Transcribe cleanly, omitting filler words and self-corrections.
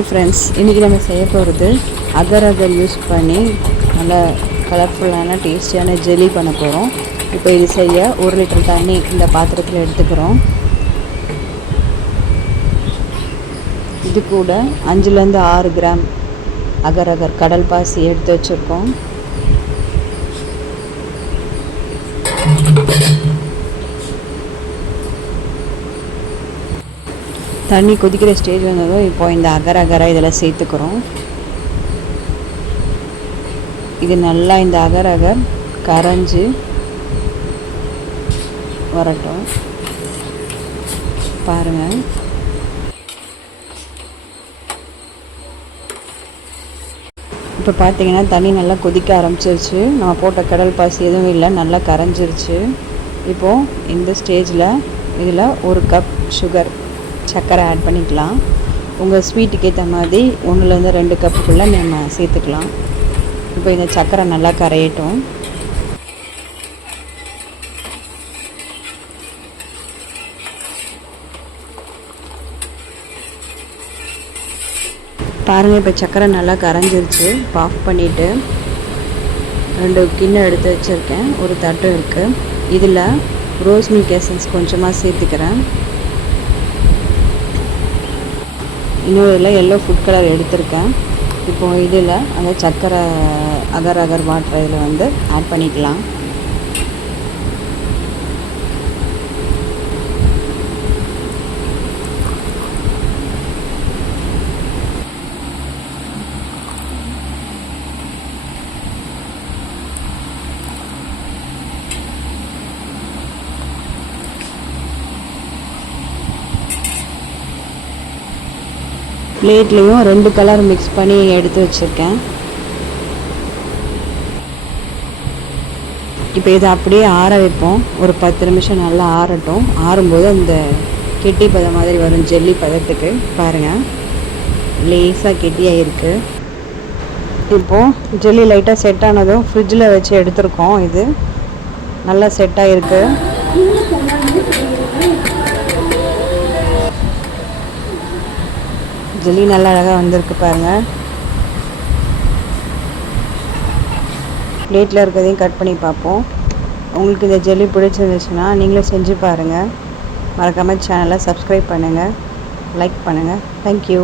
Friends, இன்றைக்கி நம்ம செய்ய போகிறது அகர் அகர் யூஸ் பண்ணி நல்ல கலர்ஃபுல்லான டேஸ்டியான ஜெல்லி பண்ண போகிறோம். இப்போ இது செய்ய 1 லிட்டர் தண்ணி இந்த பாத்திரத்தில் எடுத்துக்கிறோம். இது கூட 5லேருந்து 6 கிராம் அகர் அகர் கடல் பாசி எடுத்து வச்சுருக்கோம். தண்ணி கொதிக்கிற ஸ்டேஜ் வந்ததும் இப்போ இந்த அகர் அகரை இதில் சேர்த்துக்கிறோம். இது நல்லா இந்த அகர் அகர் கரைஞ்சி வரட்டும். பாருங்கள், இப்போ பார்த்தீங்கன்னா தண்ணி நல்லா கொதிக்க ஆரம்பிச்சிருச்சு. நான் போட்ட கடல் பாசி எதுவும் இல்லை, நல்லா கரைஞ்சிருச்சு. இப்போது இந்த ஸ்டேஜில் இதில் 1 கப் சர்க்கரை ஆட் பண்ணிக்கலாம். உங்கள் ஸ்வீட்டுக்கு ஏற்ற மாதிரி 1லேருந்து 2 கப்புக்குள்ளே நம்ம சேர்த்துக்கலாம். இப்போ இந்த சர்க்கரை நல்லா கரையட்டும். பாருங்கள், இப்போ சர்க்கரை நல்லா கரைஞ்சிருச்சு. ஆஃப் பண்ணிவிட்டு 2 கிண்ணம் எடுத்து வச்சுருக்கேன், ஒரு தட்டு இருக்குது. இதில் ரோஸ் மில்க் எசன்ஸ் கொஞ்சமாக சேர்த்துக்கிறேன். இன்னொரு இதில் எல்லோ ஃபுட் கலர் எடுத்திருக்கேன். இப்போது இதில் அந்த சர்க்கரை அகர் அகர் வாட்டர் இதில் வந்து ஆட் பண்ணிக்கலாம். பிளேட்லேயும் 2 கலர் மிக்ஸ் பண்ணி எடுத்து வச்சுருக்கேன். இப்போ இதை அப்படியே ஆற வைப்போம். ஒரு 10 நிமிஷம் நல்லா ஆறட்டும். ஆறும்போது அந்த கெட்டி பதம் மாதிரி வரும், ஜெல்லி பதத்துக்கு. பாருங்கள், லேசாக கெட்டியாக இருக்குது. இப்போது ஜெல்லி லைட்டாக செட் ஆனதும் ஃப்ரிட்ஜில் வச்சு எடுத்துருக்கோம். இது நல்லா செட் ஆகிருக்கு. ஜெல்லி நல்லா அழகாக வந்திருக்கு பாருங்கள். பிளேட்டில் இருக்கிறதையும் கட் பண்ணி பார்ப்போம். உங்களுக்கு இந்த ஜெல்லி பிடிச்சிருந்துச்சுன்னா நீங்களும் செஞ்சு பாருங்கள். மறக்காமல் சேனலை சப்ஸ்கிரைப் பண்ணுங்கள், லைக் பண்ணுங்கள். தேங்க்யூ.